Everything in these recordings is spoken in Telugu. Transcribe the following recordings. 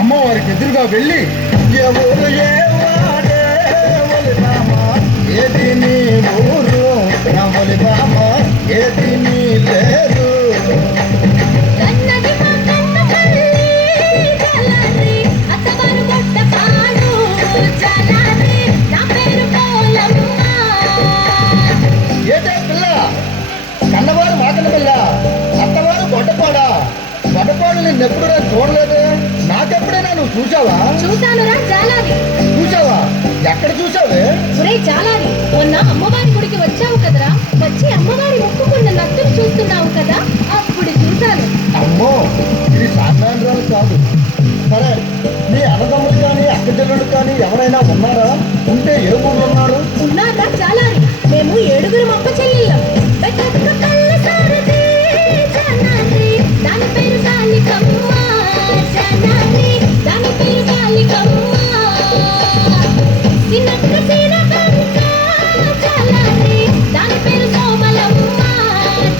అమ్మవారికి ఎదురుగా వెళ్ళి ఎవరు ఏవాడే ఒలి బామ ఏది నీ ఊరు నా ఒలి బామ ఏది నీ పేరు ఏదే పిల్ల కన్నవారు మాకన్న పిల్ల అత్తవారు గొడ్డపాడా గొడ్డపాడు నేను ఎప్పుడైనా చూడలేదు నాకెప్పుడైనా నువ్వు చూసావా? చూసానురా జాలాది. చూసావా? ఎక్కడ చూసావే? ఒరే జాలాది, మొన్న అమ్మవారి గుడికి వచ్చావు కదరా, వచ్చి అమ్మవారి మొక్కుకున్న నత్తులు చూస్తున్నావు కదా, అప్పుడు చూశాను. అమ్మో, ఇది సామాన్యురాలు కాదు. సరే, నీ అన్నదమ్ములు కానీ అక్క చెల్లెలు కానీ ఎవరైనా ఉన్నారా? ఉంటే ఏ ఊర్లో ఉన్నారు? ఉన్నారా జాలాది, మేము 7 అక్క చెల్లెళ్ళం. దాని పేరు కాళికమ్మ, జాలాది, దాని పేరు కాళికమ్మ. చిన్నక్క సీనకంక జాలాది, దాని పేరు సోమలమ్మ,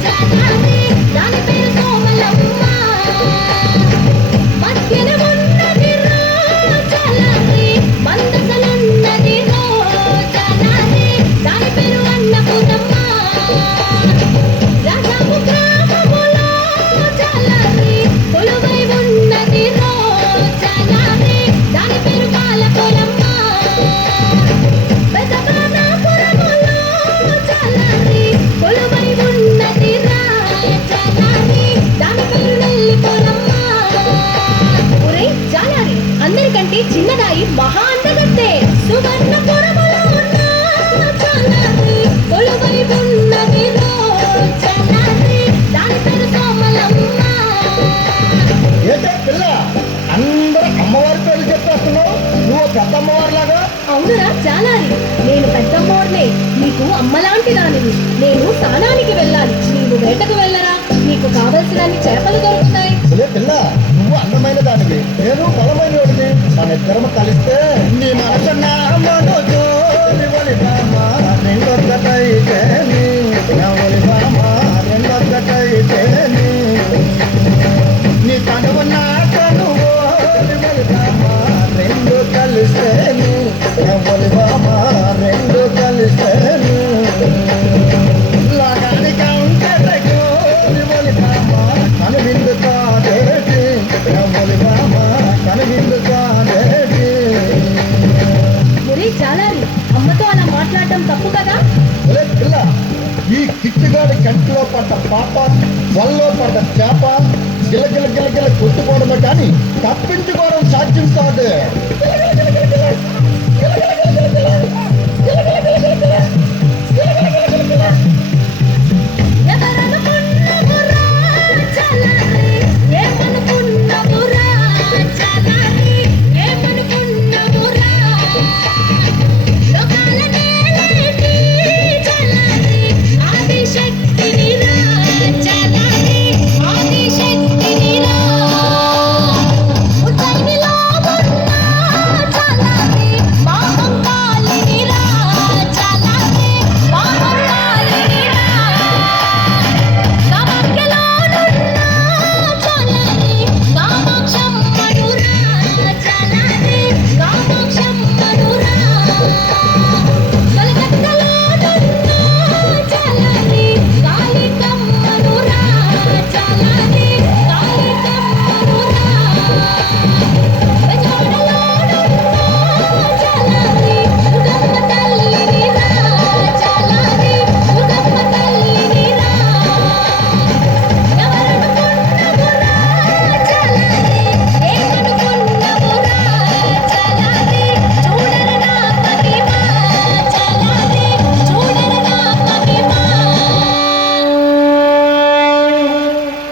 జాలాది, దాని పేరు సోమలమ్మ. మధ్యన ఉన్నది రో జాలాది, మందసలున్నది రో జాలాది, దాని పేరు అన్నపూర్ణమ్మ. రాజాము గ్రామములో జాలాది, కొలువై ఉన్నది రో జాలాది, దాని పేరు పాలకొలమ్మ. పెదబాణాపురములో జాలాది, కొలువై ఉన్నది రా జాలాది, దాని పేరు నెల్లిపోలమ్మ. ఒరే జాలాది, అందరికంటే చిన్నదాయి మహా అందగత్తే. సువర్ణపురములో ఉన్న జాలాది, కొలువై ఉన్నది రో జాలాది, దాని పేరు సోమలమ్మ. ఏంటే పిల్ల అందరూ అమ్మవారి పేర్లు చెప్పేస్తున్నావు? నువ్వు పెద్ద అమ్మవారిలాగా. అవునురా జాలారి, నేను పెద్దమ్మోర్నే, నీకు అమ్మలాంటి దానివి. నేను స్నానానికి వెళ్ళాలి, నీవు వేటకు వెళ్ళరా, నీకు కావలసినన్ని చేపలు దొరుకుతాయి. ఒలే పిల్ల, నువ్వు అందమైన దానివి, నేను బలమైన వాడిని. మన ఇద్దరం కలిస్తే నీ మనసు నా మనోజు ఒలి బామ రెండొక్కటైతేని, నా ఒలి బామ రెండొక్కటైతేని. నీ తనువు నా తనువు ఒలి బామ రెండు కలిస్తేని, నా ఒలి బామ రెండు కలిస్తేని. లాగానికి అంతటకు ఒలి బామ కనువిందు కాదేటి, నా ఒలి బామ కనువిందు కాదేటి. ఒరే జాలారి, అమ్మతో అలా మాట్లాడటం తప్పు కదా. ఒలే పిల్ల, ఈ కిట్టుగాడి కంటిలో పడ్డ పాప, వల్లో పడ్డ చేప గిలగిల గిలగిల కొట్టుకోవడమే కానీ తప్పించుకోవడం సాధ్యం కాదు.